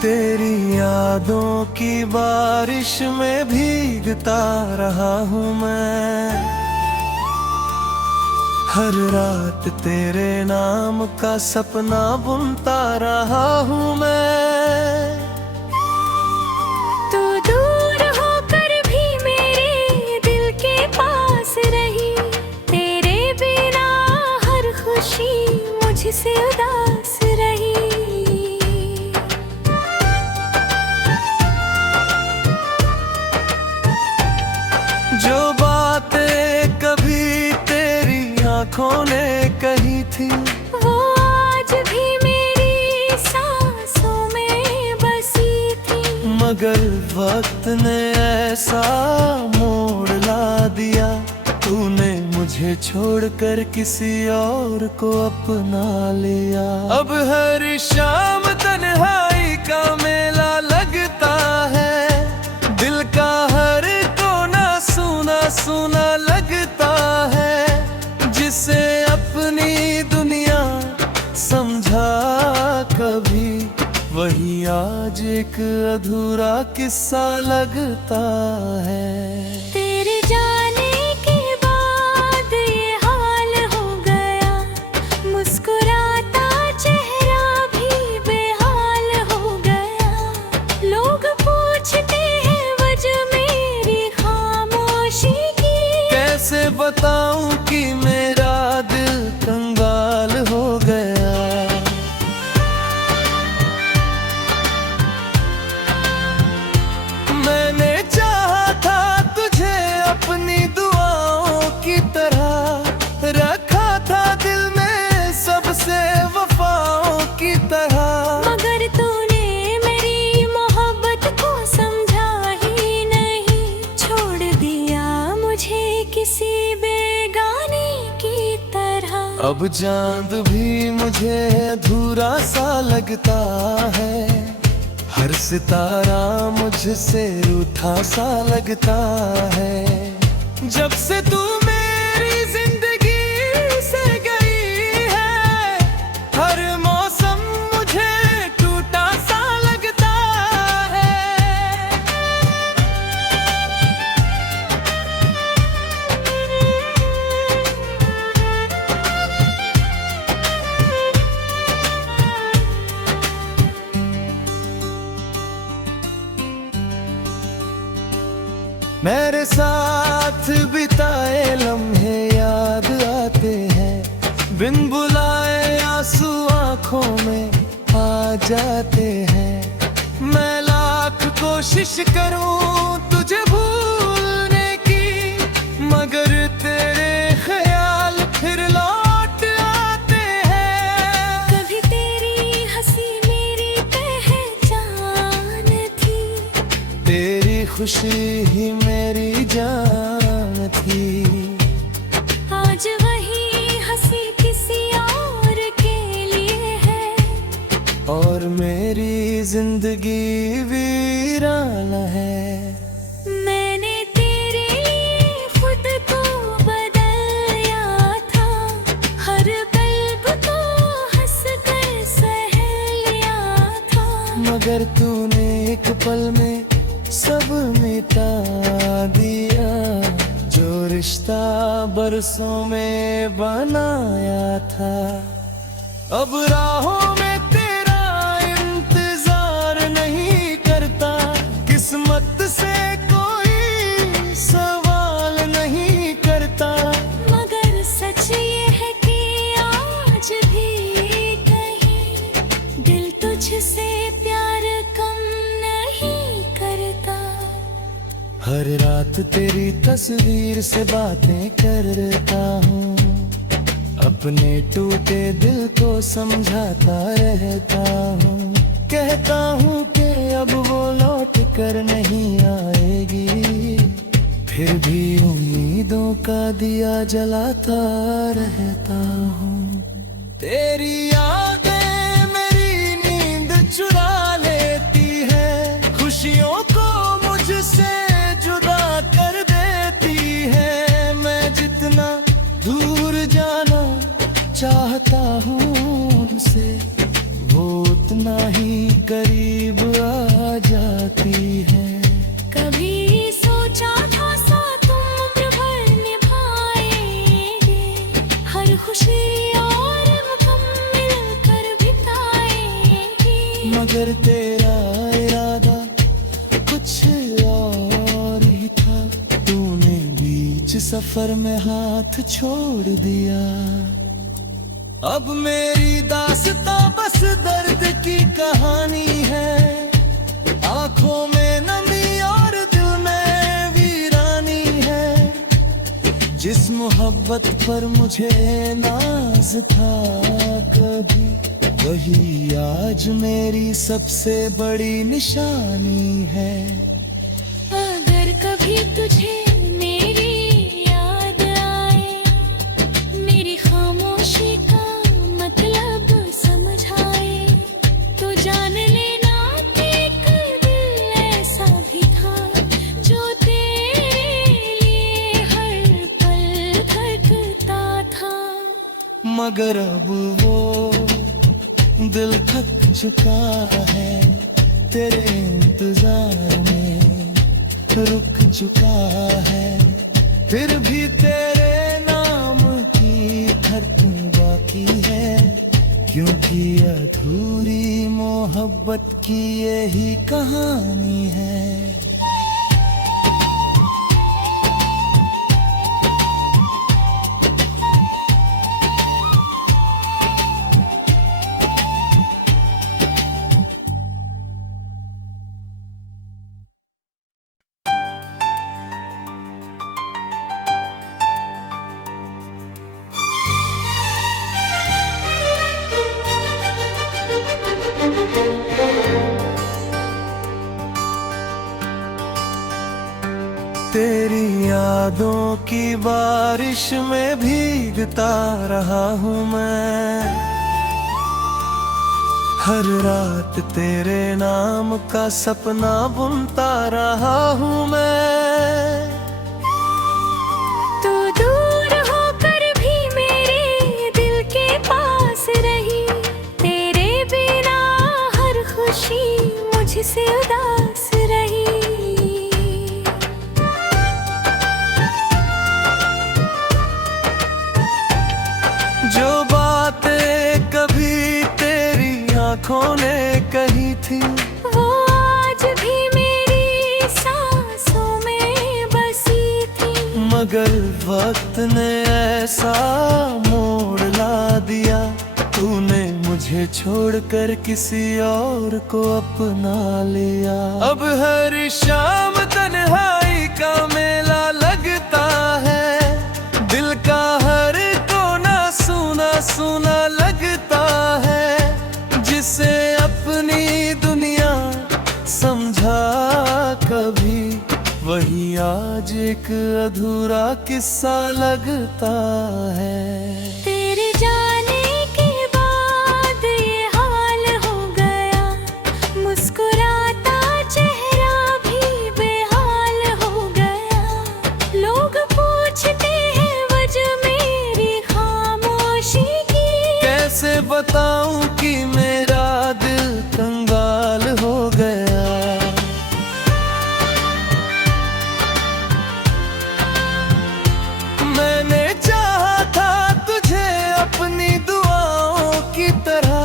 तेरी यादों की बारिश में भीगता रहा हूँ मैं। हर रात तेरे नाम का सपना बुनता रहा हूँ मैं। तू दूर होकर भी मेरे दिल के पास रही, तेरे बिना हर खुशी मुझसे उदास रही। जो बातें कभी तेरी आंखों ने कही थी, वो आज भी मेरी सांसों में बसी थी। मगर वक्त ने ऐसा मोड़ ला दिया, तूने मुझे छोड़कर किसी और को अपना लिया। अब हर शाम तन्हाई का मेला लगता है, दिल का हर कोना सूना सूना लगता है। जिसे अपनी दुनिया समझा कभी, वही आज एक अधूरा किस्सा लगता है। तेरे जाने के बाद ये हाल हो गया, मुस्कुराता चेहरा भी बेहाल हो गया। लोग पूछते हैं वजह मेरी खामोशी की, कैसे बताऊं कि मेरा दिल कंगाल हो गया। मैंने चाहा था तुझे अपनी दुआओं की तरह, रखा था दिल में सबसे वफाओं की तरह। मगर तूने मेरी मोहब्बत को समझा ही नहीं, छोड़ दिया मुझे किसी बेगाने की तरह। अब चांद भी मुझे अधूरा सा लगता है, हर सितारा मुझसे रूठा सा लगता है। जब से तू मेरी जिंदगी से गई है, हर मौसम मुझे टूटा सा लगता है। मेरे साथ बिताए लम्हे याद आते हैं, बिन बुलाए आंसू आंखों में आ जाते हैं। मैं लाख कोशिश करूं तुझे भूलने की, मगर तेरे ख्याल फिर लौट आते हैं। कभी तेरी हंसी मेरी पहचान थी, तेरी खुशी ही मेरी जान थी। आज वही हंसी किसी और के लिए है, और मेरी जिंदगी वीराना है। मैंने तेरे लिए खुद को बदलाया था, हर पल को हंस कर सह लिया था। मगर तूने एक पल में सब मिटा दिया, जो रिश्ता बरसों में बनाया था। अब राहों में तेरा इंतजार नहीं करता, किस्मत से कोई सवाल नहीं करता। मगर सच ये है कि आज भी कहीं दिल तुझसे प्यार कम नहीं करता। हर रात तेरी तस्वीर से बातें करता हूँ, अपने टूटे दिल को समझाता रहता हूँ। कहता हूँ कि अब वो लौट कर नहीं आएगी, फिर भी उम्मीदों का दिया जलाता रहता हूँ। तेरी यादें मेरी नींद चुरा लेती है, खुशियों को मुझसे जुदा कर देती है। मैं जितना दूर जाना चाहता हूँ उनसे, वो उतना ही करीब आ जाती है। कभी सोचा था साथ उम्र भर निभाएंगे, हर खुशी और गम मिलकर बिताएंगे। मगर तेरा इरादा कुछ और ही था, तूने बीच सफर में हाथ छोड़ दिया। अब मेरी दास्तां बस दर्द की कहानी है, आंखों में नमी और दिल में वीरानी है। जिस मोहब्बत पर मुझे नाज था कभी, वही आज मेरी सबसे बड़ी निशानी है। अगर कभी तुझे मेरी याद आए, मेरी खामोशी का मतलब समझ आए, तो जान लेना कि एक दिल ऐसा भी था जो तेरे लिए हर पल धड़कता था। मगर अब वो दिल थक चुका है, तेरे इंतजार में रुक चुका है। फिर भी तेरे नाम की धरती बाकी है, क्योंकि अधूरी मोहब्बत की यही कहानी है। तेरी यादों की बारिश में भीगता रहा हूँ मैं, हर रात तेरे नाम का सपना बुनता रहा हूँ मैं। तू दूर होकर भी मेरे दिल के पास रही, तेरे बिना हर खुशी मुझसे उदास रही। जो बातें कभी तेरी आंखों ने कही थी, वो आज भी मेरी सांसों में बसी थी। मगर वक्त ने ऐसा मोड़ ला दिया, तूने मुझे छोड़कर किसी और को अपना लिया। अब हर शाम तन्हाई का मेला लगता है, दिल का हर सुना लगता है। जिसे अपनी दुनिया समझा कभी, वही आज एक अधूरा किस्सा लगता है। तेरे जाने के बाद ये हाल हो गया, मुस्कुराता चेहरा भी बेहाल हो गया। लोग पूछते हैं वजह मेरी खामोशी की, कैसे बताऊं कि मेरा दिल कंगाल हो गया। मैंने चाहा था तुझे अपनी दुआओं की तरह,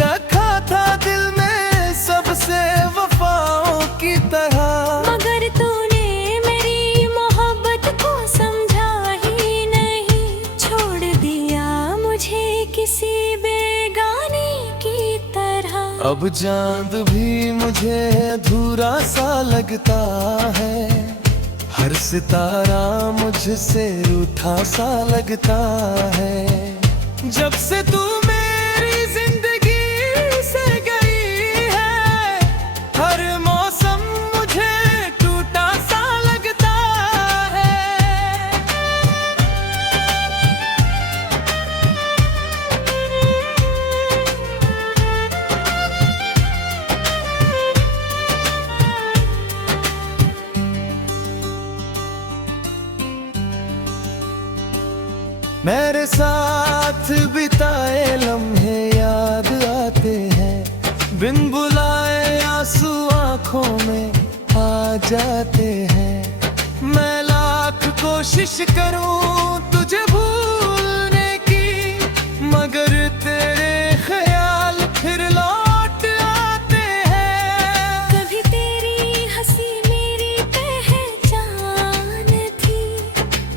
रखा था दिल में सबसे वफाओं की तरह। मगर तूने मेरी मोहब्बत को समझा ही नहीं, छोड़ दिया मुझे किसी बेगाने की तरह। अब चांद भी मुझे अधूरा सा लगता है, हर सितारा मुझसे रूठा सा लगता है। जब से तू मेरी जिंदगी से गई है, हर मौसम मुझे टूटा सा लगता है। मेरे साथ बिताए लम्हे याद आते हैं, बिन बुलाए आंसू आंखों में आ जाते हैं। मैं लाख कोशिश करूं तुझे भूलने की, मगर तेरे ख्याल फिर लौट आते हैं। कभी तेरी हंसी मेरी पहचान थी,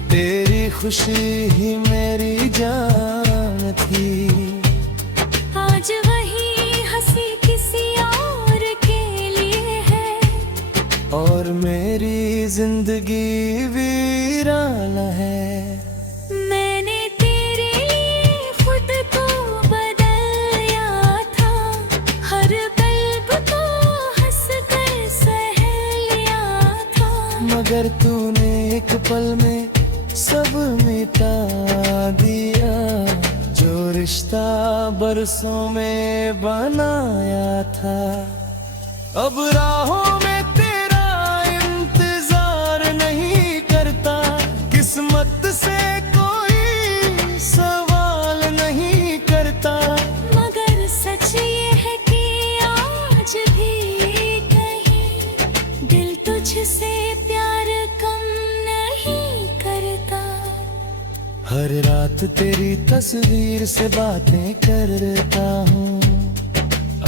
तेरी खुशी ही मेरी जान थी। आज वही हंसी किसी और के लिए है, और मेरी जिंदगी वीराना है। मैंने तेरे लिए खुद को बदलाया था, हर पल को हंस कर सह लिया था। मगर तूने एक पल में सब मिटा दिया, जो रिश्ता बरसों में बनाया था। अब राहों में तेरा इंतजार नहीं करता, किस्मत से कोई सवाल नहीं करता। मगर सच ये है कि आज भी कहीं दिल तुझसे प्यार कम नहीं करता। हर रात तेरी तस्वीर से बातें करता हूँ,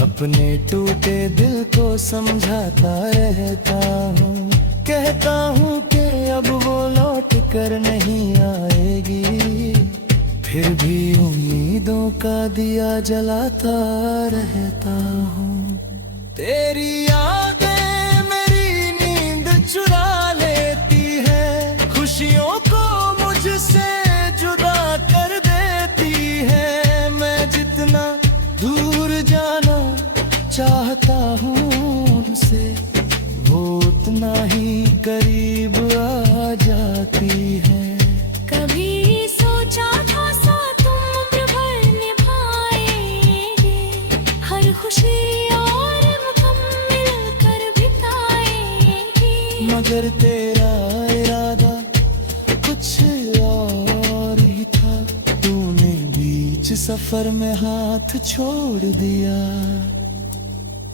अपने टूटे दिल को समझाता रहता हूँ। कहता हूँ कि अब वो लौट कर नहीं आएगी, फिर भी उम्मीदों का दिया जलाता रहता हूँ। तेरी यादें मेरी नींद चुरा लेती है, खुशियों को मुझसे जुदा कर देती है। मैं जितना दूर जाना चाहता हूँ उनसे, वो उतना ही करीब आ जाती है। कभी सोचा था साथ उम्र भर निभाएंगे, हर खुशी और गम मिलकर बिताएंगे। मगर तेरा इरादा कुछ और ही था, तूने बीच सफर में हाथ छोड़ दिया।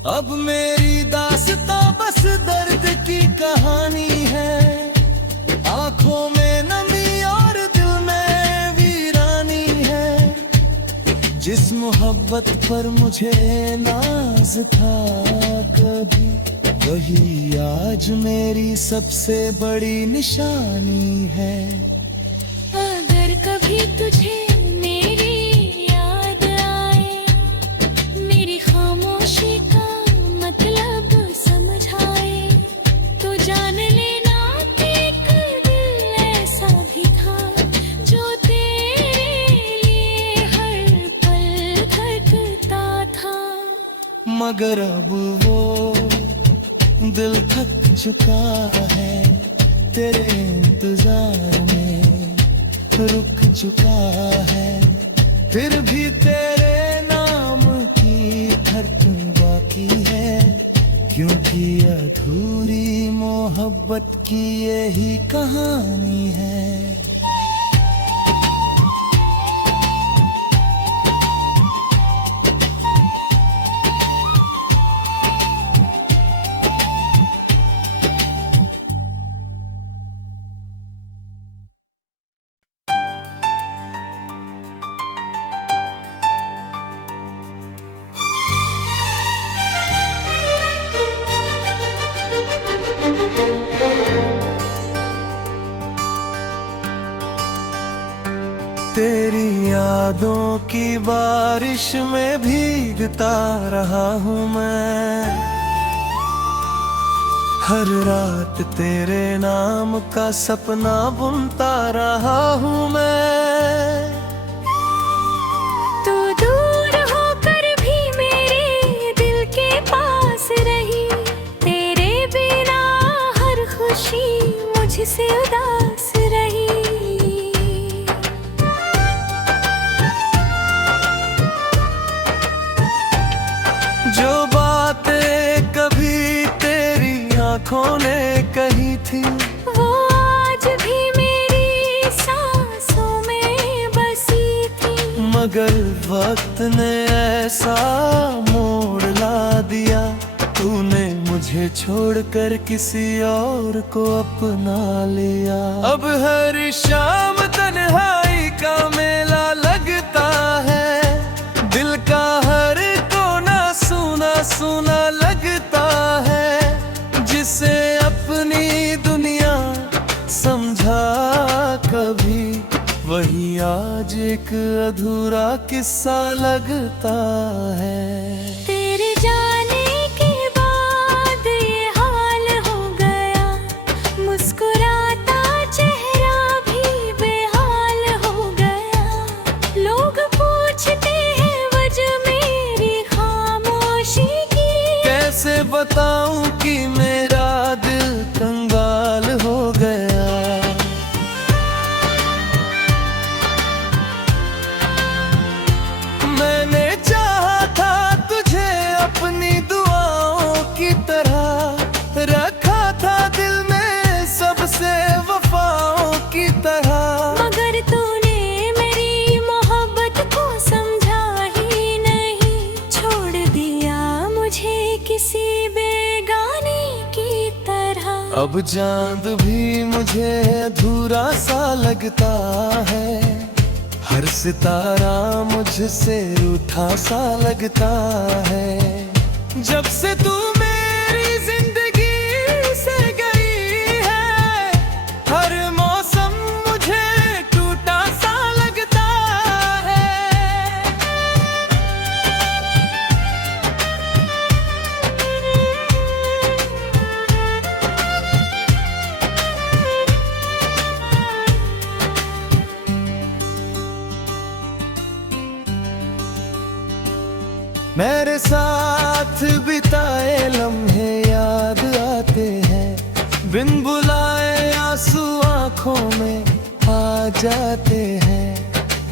अब मेरी दास्तां बस दर्द की कहानी है, आंखों में नमी और दिल में वीरानी है। जिस मोहब्बत पर मुझे नाज था कभी, वही आज मेरी सबसे बड़ी निशानी है। अगर कभी तुझे मेरी याद आए, मेरी खामोशी का मतलब समझ आए, तो जान लेना कि एक दिल ऐसा भी था, जो तेरे लिए हर पल धड़कता था। मगर अब वो दिल थक चुका है, तेरे इंतजार में रुक चुका है। फिर भी तेरे नाम की धड़कन बाकी है, क्योंकि अधूरी मोहब्बत की यही कहानी है। तेरी यादों की बारिश में भीगता रहा हूँ मैं, हर रात तेरे नाम का सपना बुनता रहा हूँ मैं। तू दूर होकर भी मेरे दिल के पास रही, तेरे बिना हर खुशी मुझसे उदास रही। जो बातें कभी तेरी आंखों ने कही थी, वो आज भी मेरी सांसों में बसी थी। मगर वक्त ने ऐसा मोड़ ला छोड़कर किसी और को अपना लिया। अब हर शाम तन्हाई का मेला लगता है, दिल का हर कोना सूना सूना लगता है। जिसे अपनी दुनिया समझा कभी, वही आज एक अधूरा किस्सा लगता है। तेरे जाने के बाद ये हाल हो गया, मुस्कुराता चेहरा भी बेहाल हो गया। लोग पूछते हैं वजह मेरी खामोशी की, कैसे बताऊं कि मेरा दिल कंगाल हो गया। मैंने चाहा था तुझे अपनी दुआओं की तरह, रखा था दिल में सबसे वफाओं की तरह। मगर तूने मेरी मोहब्बत को समझा ही नहीं, छोड़ दिया मुझे किसी बेगाने की तरह। अब चांद भी मुझे अधूरा सा लगता है, हर सितारा मुझसे रूठा सा लगता है। जब से तू मेरी जिंदगी से गई है, हर मौसम मुझे टूटा सा लगता है। मेरे साथ बिताए लम्हे याद आते हैं, बिन बुलाए आंसू आंखों में आ जाते हैं।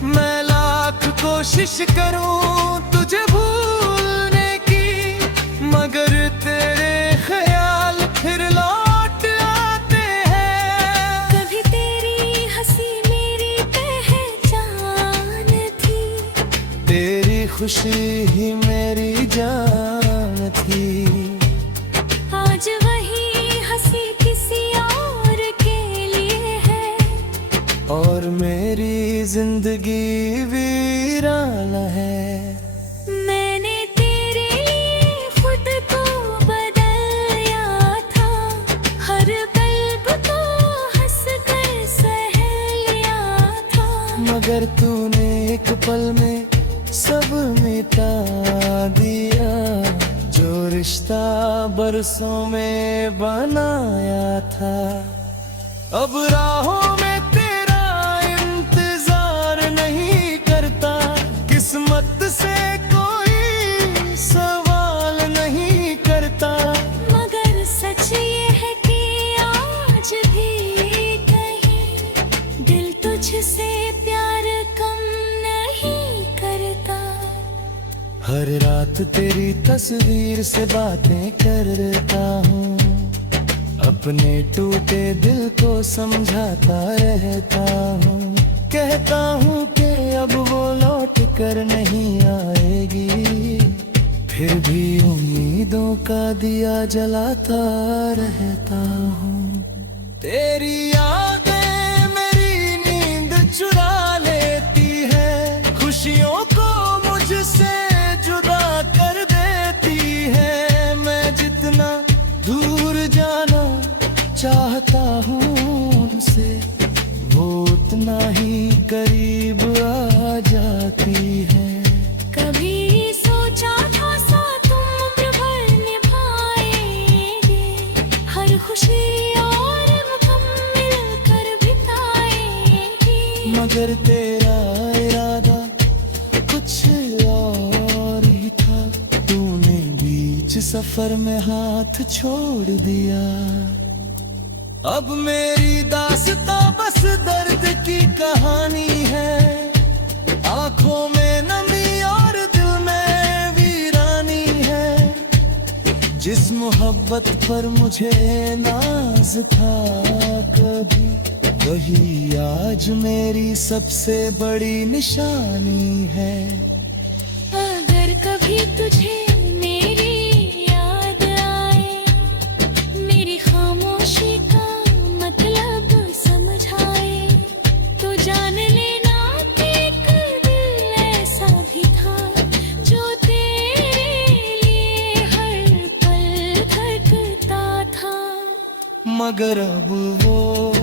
मैं लाख कोशिश करूं तुझे भूलने की, मगर तेरे ख्याल फिर लौट आते हैं। कभी तेरी हंसी मेरी पहचान थी, तेरी खुशी ही मेरी जान थी। आज वही हंसी किसी और के लिए है, और मेरी जिंदगी वीरान है। मैंने तेरे लिए खुद को बदलाया था, हर कल्ब को हंस कर सह लिया था। मगर तूने एक पल में सब मिटा दिया, जो रिश्ता बरसों में बनाया था। अब राहों में तेरा इंतजार नहीं करता, किस्मत से कोई सवाल नहीं करता। मगर सच ये है कि आज भी कहीं दिल तुझसे प्यार कम नहीं करता। हर रात तेरी तस्वीर से बातें करता हूँ, अपने टूटे दिल को समझाता रहता हूँ। कहता हूँ कि अब वो लौट कर नहीं आएगी, फिर भी उम्मीदों का दिया जलाता रहता हूँ। तेरी यादें मेरी नींद चुरा लेती है, खुशियों को मुझसे जुदा कर देती है। मैं जितना दूर जाना चाहता हूँ उनसे, वो उतना ही करीब आ जाती है। कभी सोचा था साथ उम्र भर निभाएंगे, हर खुशी और गम मिलकर बिताएंगे। मगर तेरा इरादा कुछ और ही था, तूने बीच सफर में हाथ छोड़ दिया। अब मेरी दास्तां बस दर्द की कहानी है, आंखों में नमी और दिल में वीरानी है। जिस मोहब्बत पर मुझे नाज था कभी, वही आज मेरी सबसे बड़ी निशानी है। अगर कभी तुझे मेरी याद आए, मगर अब वो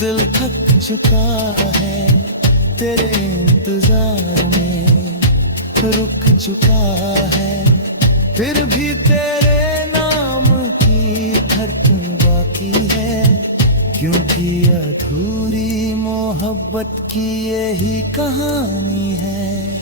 दिल थक चुका है, तेरे इंतजार में रुक चुका है। फिर भी तेरे नाम की धड़कन बाकी है, क्योंकि अधूरी मोहब्बत की यही कहानी है।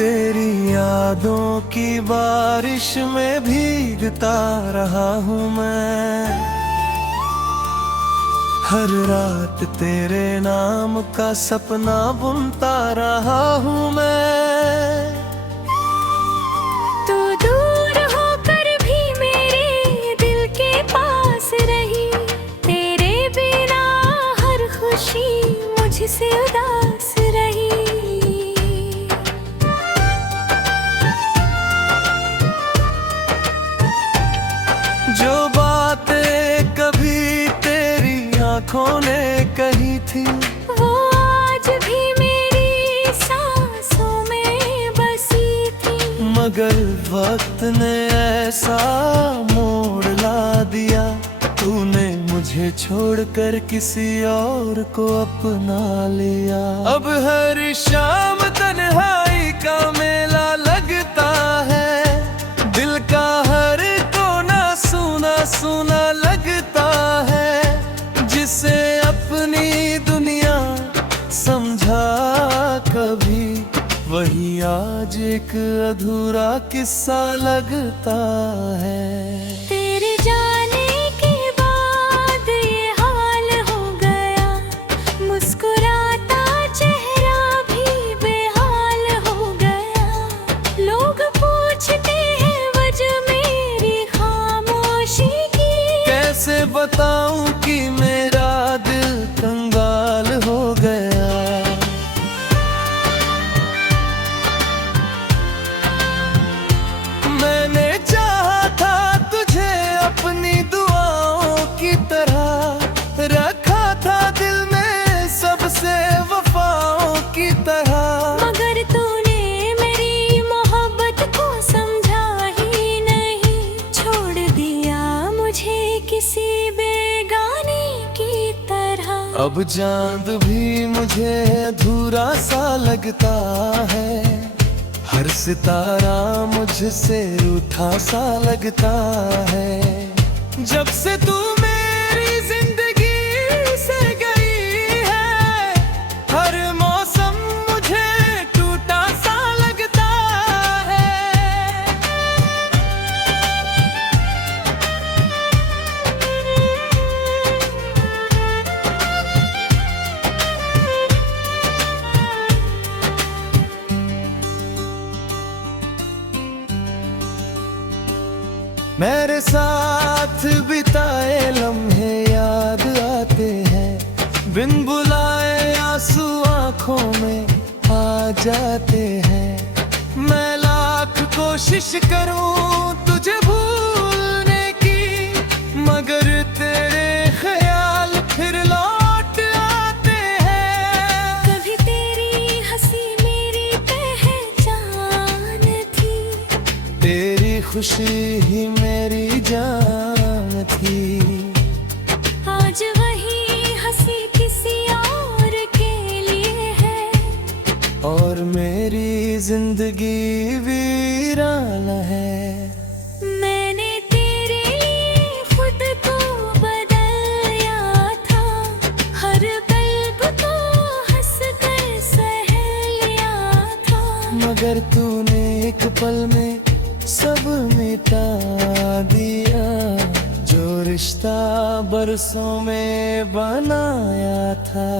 तेरी यादों की बारिश में भीगता रहा हूँ मैं, हर रात तेरे नाम का सपना बुनता रहा हूँ मैं। तू दूर होकर भी मेरे दिल के पास रही, तेरे बिना हर खुशी मुझसे उदास रही। जो बातें कभी तेरी आंखों ने कही थी, वो आज भी मेरी सांसों में बसी थी। मगर वक्त ने ऐसा मोड़ ला दिया, तूने मुझे छोड़कर किसी और को अपना लिया। अब हर शाम तन्हाई का मेला लगता है, दिल का हर सुना लगता है। जिसे अपनी दुनिया समझा कभी, वही आज एक अधूरा किस्सा लगता है। तेरे जाने के बाद ये हाल हो गया, मुस्कुराता चेहरा भी बेहाल हो गया। लोग पूछते हैं वजह मेरी खामोशी की, कैसे बताऊं कि मेरा दिल कंगाल हो गया। मैंने चाहा था तुझे अपनी दुआओं की तरह, रखा था दिल में सबसे वफाओं की तरह। मगर तूने मेरी मोहब्बत को समझा ही नहीं, छोड़ दिया मुझे किसी बेगाने की तरह। अब चांद भी मुझे अधूरा सा लगता है, हर सितारा मुझसे रूठा सा लगता है। जब से तू मेरी जिंदगी से गई है, हर मौसम मुझे टूटा सा लगता है। मेरे साथ बिताए लम्हे याद आते हैं, बिन बुलाए आंसू आंखों में आ जाते हैं। मैं लाख कोशिश करूं तुझे भूलने की, मगर तेरे ख्याल फिर लौट आते हैं। कभी तेरी हंसी मेरी पहचान थी, तेरी खुशी ही मेरी जान थी। आज वही हंसी किसी और के लिए है, और मेरी जिंदगी वीरान है। मैंने तेरे लिए खुद को बदलाया था, हर पल को हंस कर सह लिया था। मगर तूने एक पल में सब मिटा दिया, जो रिश्ता बरसों में बनाया था।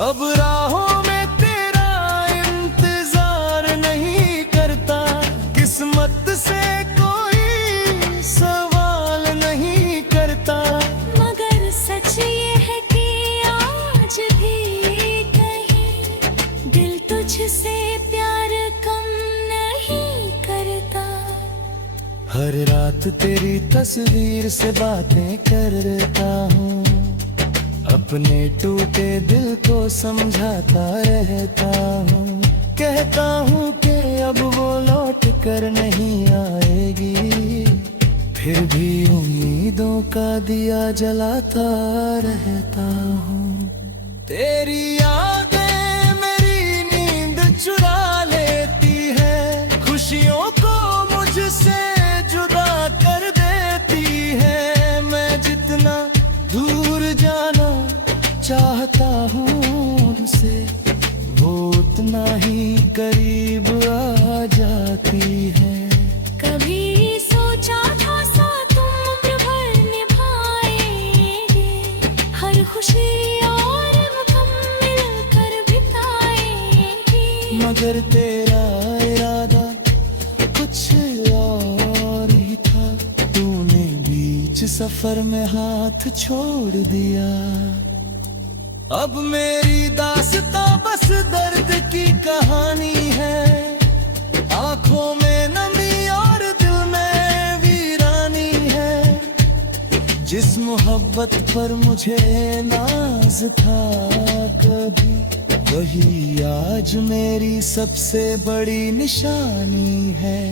अब राहों में तेरा इंतजार नहीं करता, किस्मत से कोई सवाल हर रात तेरी तस्वीर से बातें करता हूँ, अपने टूटे दिल को समझाता रहता हूँ। कहता हूँ कि अब वो लौट कर नहीं आएगी, फिर भी उम्मीदों का दिया जलाता रहता हूँ। तेरी यादें मेरी नींद चुरा लेती है, खुशियों को मुझसे जुदा कर देती है। मैं जितना दूर जाना चाहता हूँ उनसे, वो उतना ही करीब आ जाती है। कभी सोचा था साथ उम्र भर निभाएंगे, हर खुशी और गम मिलकर बिताएंगे। मगर तेरा इरादा कुछ और ही था, तूने बीच सफर में हाथ छोड़ दिया। अब मेरी दास्तां बस दर्द की कहानी है, आंखों में नमी और दिल में वीरानी है। जिस मोहब्बत पर मुझे नाज था कभी, वही आज मेरी सबसे बड़ी निशानी है।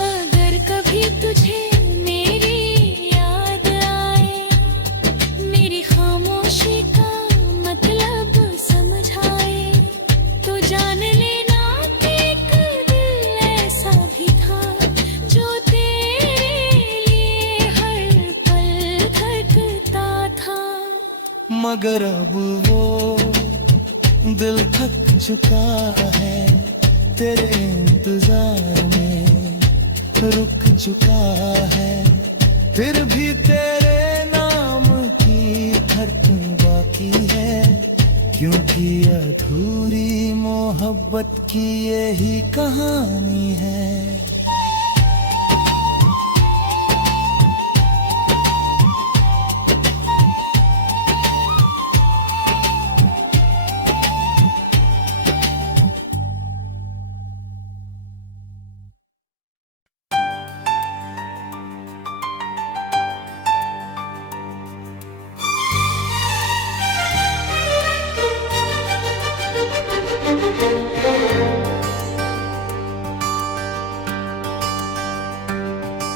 अगर कभी तुझे मेरी याद आए, मेरी खामोशी का मतलब समझ आए, तो जान लेना कि एक दिल ऐसा भी था जो तेरे लिए हर पल धड़कता था। मगर अब वो दिल थक चुका है, तेरे इंतजार में रुक चुका है। फिर भी तेरे नाम की धड़कन बाकी है, क्योंकि अधूरी मोहब्बत की यही कहानी है।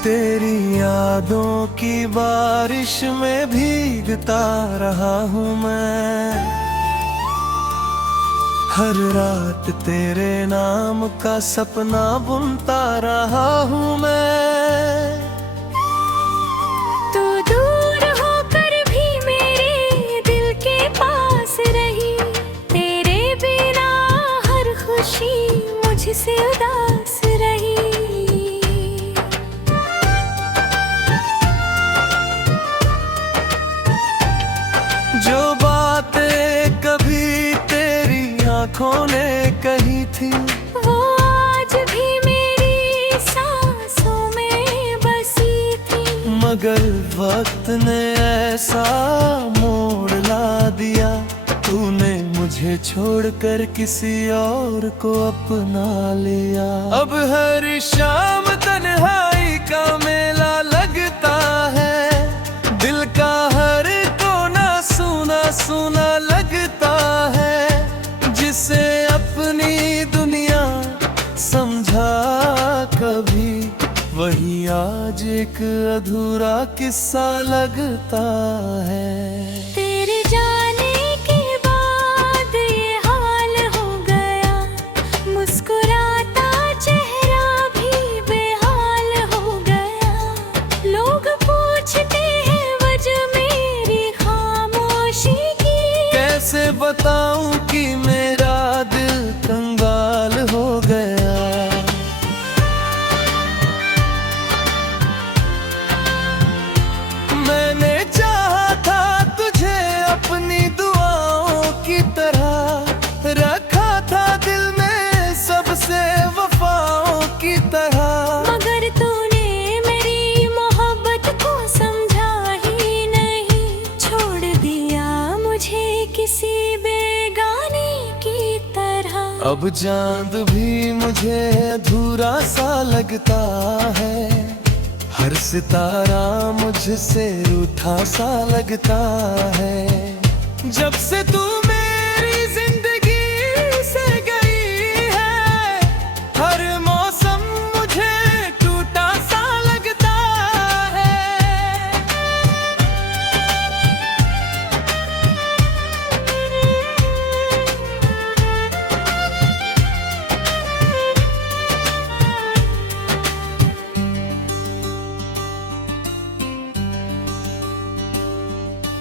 तेरी यादों की बारिश में भीगता रहा हूँ मैं, हर रात तेरे नाम का सपना बुनता रहा हूँ मैं। तू दूर होकर भी मेरे दिल के पास रही, तेरे बिना हर खुशी मुझसे उदास रही। जो बातें कभी तेरी आंखों ने कही थी, वो आज भी मेरी सांसों में बसी थी। मगर वक्त ने ऐसा मोड़ ला दिया, तूने मुझे छोड़कर किसी और को अपना लिया। अब हर शाम तन्हाई का मेला लगता है, दिल का हर कोना सूना सूना लगता है। जिसे अपनी दुनिया समझा कभी, वही आज एक अधूरा किस्सा लगता है। तेरे जाने के बाद ये हाल हो गया, मुस्कुराता चेहरा भी बेहाल हो गया। लोग पूछते हैं वजह मेरी खामोशी की, कैसे बताऊं कि मेरा दिल कंगाल हो गया। मैंने चाहा था तुझे अपनी दुआओं की तरह, रखा था दिल में सबसे वफाओं की तरह। मगर तूने मेरी मोहब्बत को समझा ही नहीं, छोड़ दिया मुझे किसी बेगाने की तरह। अब चांद भी मुझे अधूरा सा लगता है, हर सितारा मुझसे रूठा सा लगता है। जब से तू मेरी जिंदगी से गई है, हर मौसम मुझे टूटा सा लगता है।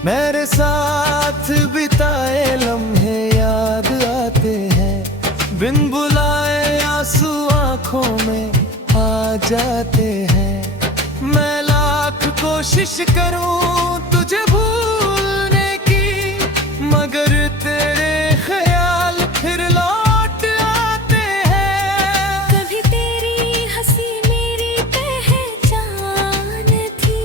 मेरे साथ बिताए लम्हे याद आते हैं, बिन बुलाए आंसू आंखों में आ जाते हैं। मैं लाख कोशिश करूं तुझे भूलने की, मगर तेरे ख्याल फिर लौट आते हैं। कभी तेरी हंसी मेरी पहचान थी,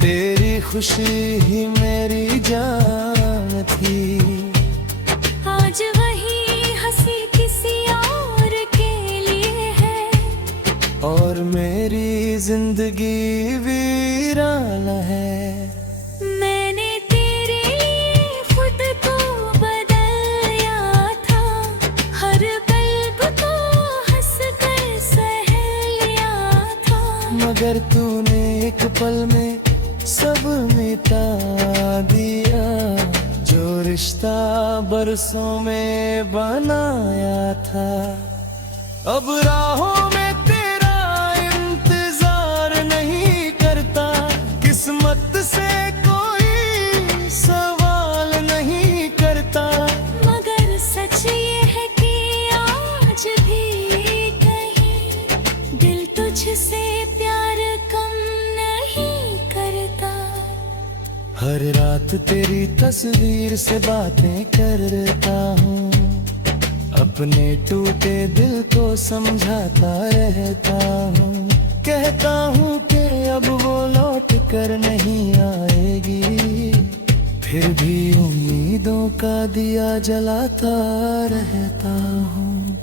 तेरी खुशी ही मेरी जान थी। आज वही हंसी किसी और के लिए है, और मेरी जिंदगी वीरान है। मैंने तेरे लिए खुद को बदलाया था, हर पल को हंस कर सह लिया था। मगर तूने एक पल में सब मिटा दिया, जो रिश्ता बरसों में बनाया था। अब राहों में तेरा इंतजार नहीं करता, किस्मत से कोई सवाल नहीं करता। मगर सच ये है कि आज भी कहीं दिल तुझसे प्यार कम नहीं करता। हर रात तेरी तस्वीर से बातें करता हूँ, अपने टूटे दिल को समझाता रहता हूँ। कहता हूँ कि अब वो लौट कर नहीं आएगी, फिर भी उम्मीदों का दिया जलाता रहता हूँ।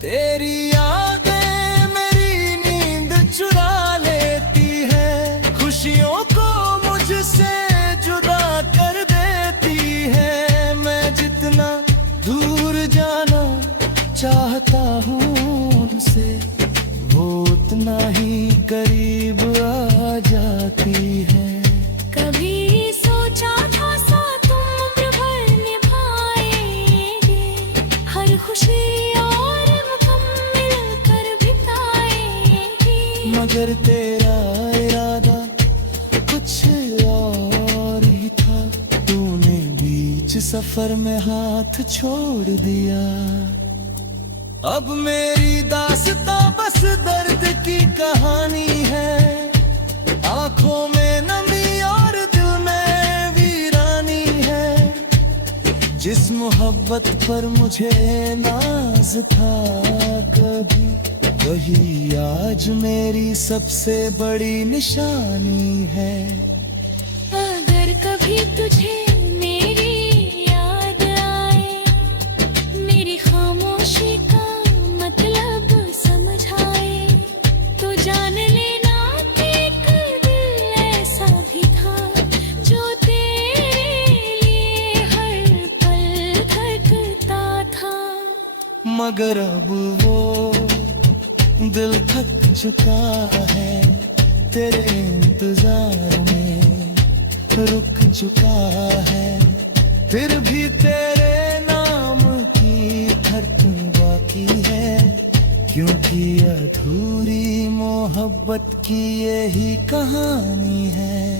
तेरी यादें मेरी नींद चुरा लेती है, खुशियों को मुझसे जुदा कर देती है। मैं जितना दूर जाना चाहता हूँ उनसे, वो उतना ही करीब आ जाती है। कभी सोचा था साथ उम्र भर निभाएंगे, हर खुशी और गम मिलकर बिताएंगे। मगर तेरा इरादा कुछ और ही था, तूने बीच सफर में हाथ छोड़ दिया। अब मेरी दास्तां बस दर्द की कहानी है, आंखों में नमी और दिल में वीरानी है। जिस मोहब्बत पर मुझे नाज था कभी, वही आज मेरी सबसे बड़ी निशानी है। अगर कभी तुझे मेरी याद आए, मेरी खामोशी का मतलब समझ आए, तो जान लेना कि एक दिल ऐसा भी था, जो तेरे लिए हर पल धड़कता था। मगर अब वो दिल थक चुका है, तेरे इंतजार में रुक चुका है। फिर भी तेरे नाम की धड़कन बाकी है, क्योंकि अधूरी मोहब्बत की यही कहानी है।